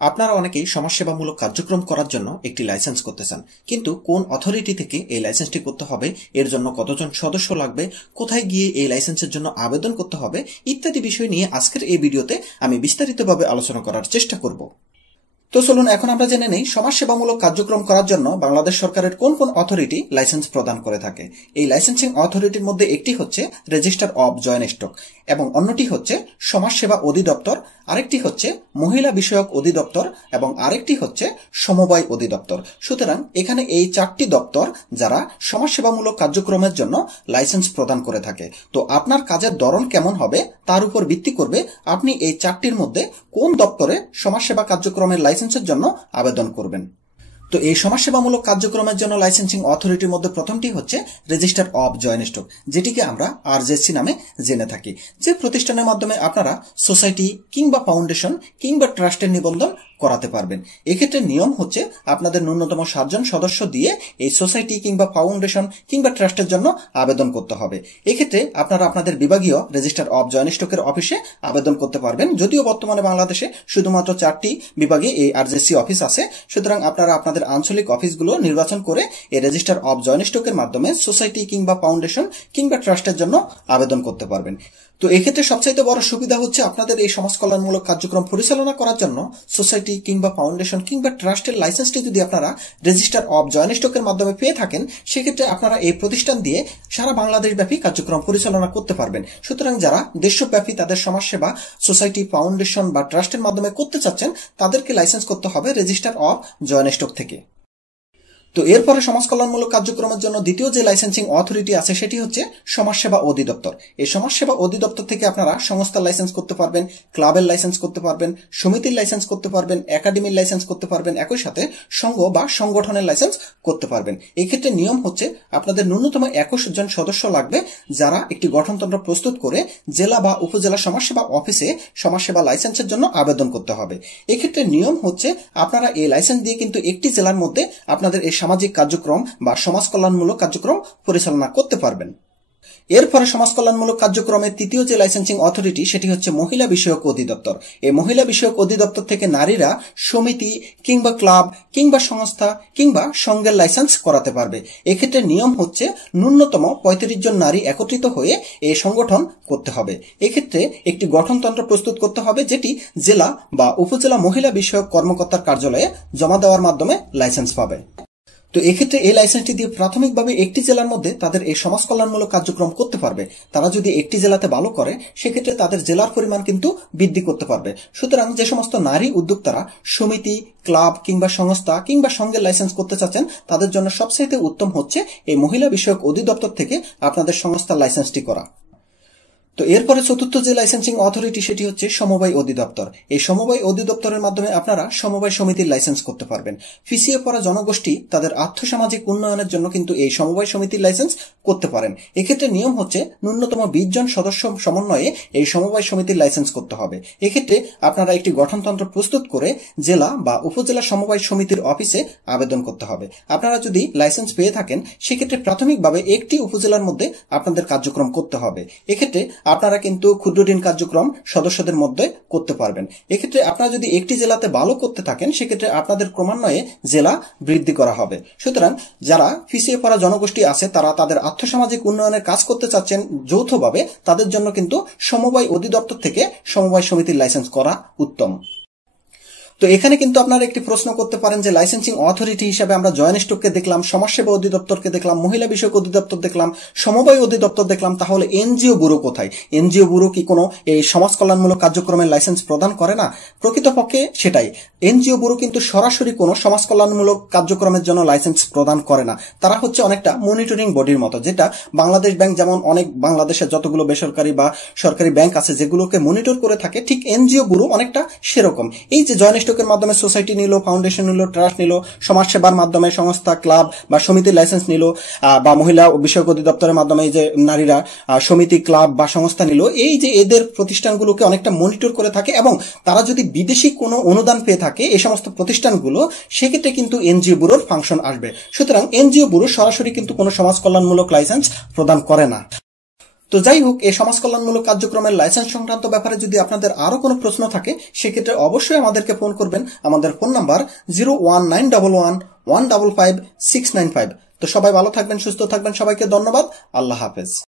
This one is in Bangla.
আপনারা অনেকেই সমাজসেবামূলক কার্যক্রম করার জন্য একটি লাইসেন্স করতে চান, কিন্তু কোন অথরিটি থেকে এই লাইসেন্সটি করতে হবে, এর জন্য কতজন সদস্য লাগবে, কোথায় গিয়ে এই লাইসেন্সের জন্য আবেদন করতে হবে ইত্যাদি বিষয় নিয়ে আজকের এই ভিডিওতে আমি বিস্তারিতভাবে আলোচনা করার চেষ্টা করব। তো চলুন এখন আমরা জেনে নেই সমাজসেবামূলক কার্যক্রম করার জন্য বাংলাদেশ সরকারের কোন কোন অথরিটি লাইসেন্স প্রদান করে থাকে। এই লাইসেন্সিং অথরিটির মধ্যে একটি হচ্ছে রেজিস্টার অব জয়েন্ট স্টক এবং অন্যটি হচ্ছে সমাজসেবা অধিদপ্তর, আরেকটি হচ্ছে মহিলা বিষয়ক অধিদপ্তর এবং আরেকটি হচ্ছে সমবায় অধিদপ্তর। সুতরাং এখানে এই চারটি দপ্তর যারা সমাজসেবামূলক কার্যক্রমের জন্য লাইসেন্স প্রদান করে থাকে। তো আপনার কাজের ধরন কেমন হবে তার উপর ভিত্তি করবে আপনি এই চারটির মধ্যে কোন দপ্তরে সমাজসেবা কার্যক্রমের লাইসেন্সের জন্য আবেদন করবেন। তো এই সমাজসেবামূলক কার্যক্রমের জন্য লাইসেন্সিং অথরিটির মধ্যে প্রথমটি হচ্ছে রেজিস্টার অব জয়েন্ট স্টক, যেটিকে আমরা আরজেসি নামে জেনে থাকি। যে প্রতিষ্ঠানের মাধ্যমে আপনারা সোসাইটি কিংবা ফাউন্ডেশন কিংবা ট্রাস্টের নিবন্ধন করাতে পারবেন। এক্ষেত্রে নিয়ম হচ্ছে আপনাদের ন্যূনতম 7 জন সদস্য দিয়ে এই সোসাইটি কিংবা ফাউন্ডেশন কিংবা ট্রাস্টের জন্য আবেদন করতে হবে। এক্ষেত্রে আপনারা আপনাদের বিভাগীয় রেজিস্টার অব জয়েন্ট স্টকের অফিসে আবেদন করতে পারবেন। যদিও বর্তমানে বাংলাদেশে শুধুমাত্র 4টি বিভাগে এই আরজেসি অফিস আছে, সুতরাং আপনারা আপনাদের আঞ্চলিক অফিসগুলো নির্বাচন করে এই রেজিস্টার অব জয়েন্ট স্টকের মাধ্যমে সোসাইটি কিংবা ফাউন্ডেশন কিংবা ট্রাস্টের জন্য আবেদন করতে পারবেন। তো এক্ষেত্রে সবচাইতে বড় সুবিধা হচ্ছে আপনাদের এই সমাজ কল্যাণমূলক কার্যক্রম পরিচালনা করার জন্য সোসাইটি কিংবা ফাউন্ডেশন কিংবা ট্রাস্টের লাইসেন্সটি যদি আপনারা রেজিস্টার অব জয়েন্ট স্টকের মাধ্যমে পেয়ে থাকেন, সেক্ষেত্রে আপনারা এই প্রতিষ্ঠান দিয়ে সারা বাংলাদেশ ব্যাপী কার্যক্রম পরিচালনা করতে পারবেন। সুতরাং যারা দেশব্যাপী তাদের সমাজসেবা সোসাইটি ফাউন্ডেশন বা ট্রাস্টের মাধ্যমে করতে চাচ্ছেন, তাদেরকে লাইসেন্স করতে হবে রেজিস্টার অব জয়েন্ট স্টক থেকে। তো এরপরে সমাজ কল্যাণমূলক কার্যক্রমের জন্য দ্বিতীয় যে লাইসেন্সিং অথরিটি আছে সেটি হচ্ছে সমাজসেবা অধিদপ্তর। এই সমাজসেবা অধিদপ্তর থেকে আপনারা সংস্থার লাইসেন্স করতে পারবেন, ক্লাবের লাইসেন্স করতে পারবেন, সমিতির লাইসেন্স করতে পারবেন, একাডেমির লাইসেন্স করতে পারবেন, একই সাথে সংঘ বা সংগঠনের লাইসেন্স করতে পারবেন। এই ক্ষেত্রে নিয়ম হচ্ছে আপনাদের ন্যূনতম 21 জন সদস্য লাগবে, যারা একটি গঠনতন্ত্র প্রস্তুত করে জেলা বা উপজেলা সমাজসেবা অফিসে সমাজসেবা লাইসেন্সের জন্য আবেদন করতে হবে। এক্ষেত্রে নিয়ম হচ্ছে আপনারা এই লাইসেন্স দিয়ে কিন্তু একটি জেলার মধ্যে আপনাদের এই সামাজিক কার্যক্রম বা সমাজ কল্যাণমূলক কার্যক্রম পরিচালনা করতে পারবেন। এরপরে সমাজ কল্যাণমূলক কার্যক্রমের তৃতীয় যে লাইসেন্সিং অথরিটি সেটি হচ্ছে মহিলা বিষয়ক অধিদপ্তর। এই মহিলা বিষয়ক অধিদপ্তর থেকে নারীরা সমিতি কিংবা ক্লাব কিংবা সংস্থা কিংবা সংঘের লাইসেন্স করাতে পারবে। এক্ষেত্রে নিয়ম হচ্ছে ন্যূনতম 35 জন নারী একত্রিত হয়ে এই সংগঠন করতে হবে। এক্ষেত্রে একটি গঠনতন্ত্র প্রস্তুত করতে হবে, যেটি জেলা বা উপজেলা মহিলা বিষয়ক কর্মকর্তার কার্যালয়ে জমা দেওয়ার মাধ্যমে লাইসেন্স পাবে। তো এক্ষেত্রে এই লাইসেন্সটি দিয়ে প্রাথমিকভাবে একটি জেলার মধ্যে তাদের এই সমাজ কল্যাণমূলক কার্যক্রম করতে পারবে। তারা যদি একটি জেলাতে ভালো করে, সেক্ষেত্রে তাদের জেলার পরিমাণ কিন্তু বৃদ্ধি করতে পারবে। সুতরাং যে সমস্ত নারী উদ্যোক্তারা সমিতি, ক্লাব কিংবা সংস্থা কিংবা সংঘের লাইসেন্স করতে চাচ্ছেন, তাদের জন্য সবচেয়ে উত্তম হচ্ছে এই মহিলা বিষয়ক অধিদপ্তর থেকে আপনাদের সংস্থার লাইসেন্সটি করা। তো এরপরে চতুর্থ যে লাইসেন্সিং অথরিটি সেটি হচ্ছে সমবায় অধিদপ্তর। এই সমবায় অধিদপ্তরের মাধ্যমে আপনারা সমবায় সমিতির লাইসেন্স করতে পারবেন। পিছিয়ে পড়া জনগোষ্ঠী তাদের আর্থসামাজিক উন্নয়নের জন্য কিন্তু এই সমবায় সমিতির লাইসেন্স করতে পারেন। এক্ষেত্রে নিয়ম হচ্ছে ন্যূনতম 20 জন সদস্য সমন্বয়ে এই সমবায় সমিতির লাইসেন্স করতে হবে। এক্ষেত্রে আপনারা একটি গঠনতন্ত্র প্রস্তুত করে জেলা বা উপজেলা সমবায় সমিতির অফিসে আবেদন করতে হবে। আপনারা যদি লাইসেন্স পেয়ে থাকেন, সেক্ষেত্রে প্রাথমিকভাবে একটি উপজেলার মধ্যে আপনাদের কার্যক্রম করতে হবে। এক্ষেত্রে আপনারা কিন্তু ক্ষুদ্র ঋণ কার্যক্রম সদস্যদের মধ্যে করতে পারবেন। এক্ষেত্রে আপনারা যদি একটি জেলাতে ভালো করতে থাকেন, সেক্ষেত্রে আপনাদের ক্রমান্বয়ে জেলা বৃদ্ধি করা হবে। সুতরাং যারা পিছিয়ে পড়া জনগোষ্ঠী আছে, তারা তাদের আর্থসামাজিক উন্নয়নের কাজ করতে চাচ্ছেন যৌথভাবে, তাদের জন্য কিন্তু সমবায় অধিদপ্তর থেকে সমবায় সমিতির লাইসেন্স করা উত্তম। তো এখানে কিন্তু আপনারা একটি প্রশ্ন করতে পারেন যে লাইসেন্সিং অথরিটি হিসেবে আমরা জয়েন্ট স্টককে দেখলাম, সমাজসেবা অধিদপ্তরকে দেখলাম, মহিলা বিষয়ক অধিদপ্তর দেখলাম, সমবায় অধিদপ্তর দেখলাম, তাহলে এনজিও ব্যুরো কোথায়? এনজিও ব্যুরো কি কোনো এই সমাজ কল্যাণমূলক কার্যক্রমের লাইসেন্স প্রদান করে না? প্রকৃতপক্ষে সেটাই। এনজিও ব্যুরো কিন্তু সরাসরি কোনো সমাজ কল্যাণমূলক কার্যক্রমের জন্য লাইসেন্স প্রদান করে না। তারা হচ্ছে অনেকটা মনিটরিং বডির মতো, যেটা বাংলাদেশ ব্যাংক যেমন অনেক বাংলাদেশের যতগুলো বেসরকারি বা সরকারি ব্যাংক আছে যেগুলোকে মনিটর করে থাকে, ঠিক এনজিও ব্যুরো অনেকটা সেরকম। এই যে জয়েন্ট স্টকের মাধ্যমে সোসাইটি নিল, ফাউন্ডেশন নিল, ট্রাস্ট নিল, সমাজসেবার মাধ্যমে সংস্থা, ক্লাব বা সমিতির লাইসেন্স নিল, বা মহিলা বিষয়ক অধিদপ্তরের মাধ্যমে যে নারীরা সমিতি, ক্লাব বা সংস্থা নিল, এই যে এদের প্রতিষ্ঠানগুলোকে অনেকটা মনিটর করে থাকে এবং তারা যদি বিদেশি কোনো অনুদান পেয়ে থাকে এই সমস্ত প্রতিষ্ঠানগুলো, সেক্ষেত্রে কিন্তু এনজিও ব্যুরোর ফাংশন আসবে। সুতরাং এনজিও ব্যুরো সরাসরি কিন্তু কোনো সমাজ কল্যাণমূলক লাইসেন্স প্রদান করে না। তো যাই হোক, এই সমাজ কল্যাণমূলক কার্যক্রমের লাইসেন্স সংক্রান্ত ব্যাপারে যদি আপনাদের আরো কোনো প্রশ্ন থাকে সেক্ষেত্রে অবশ্যই আমাদেরকে ফোন করবেন। আমাদের ফোন নাম্বার 01911155695। তো সবাই ভালো থাকবেন, সুস্থ থাকবেন, সবাইকে ধন্যবাদ। আল্লাহ হাফেজ।